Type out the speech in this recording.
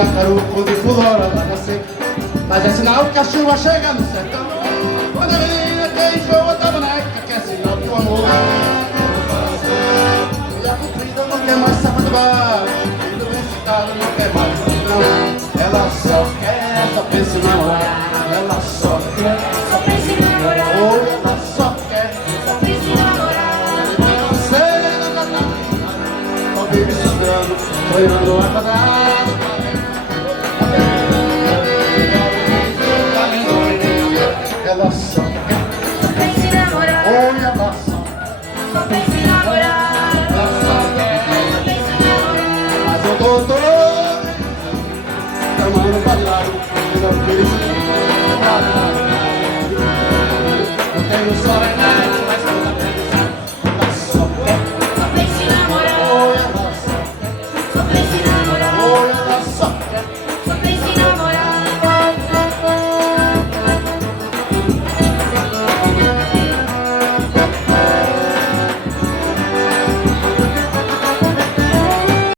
Mandacaru, de fulora, lá nascer. Mas é sinal que a chuva chega no sertão. Quando a menina que enjoa da boneca, que é sinal que o amor e a cumprida não quer mais saber do bar. E do excitado não quer mais não. Ela só quer, só pensa em namorar. Ela só quer, só pensa em namorar. Ou ela só quer, só pensa em namorar. Então você não tá, só vive sangrando, sonhando a acordar.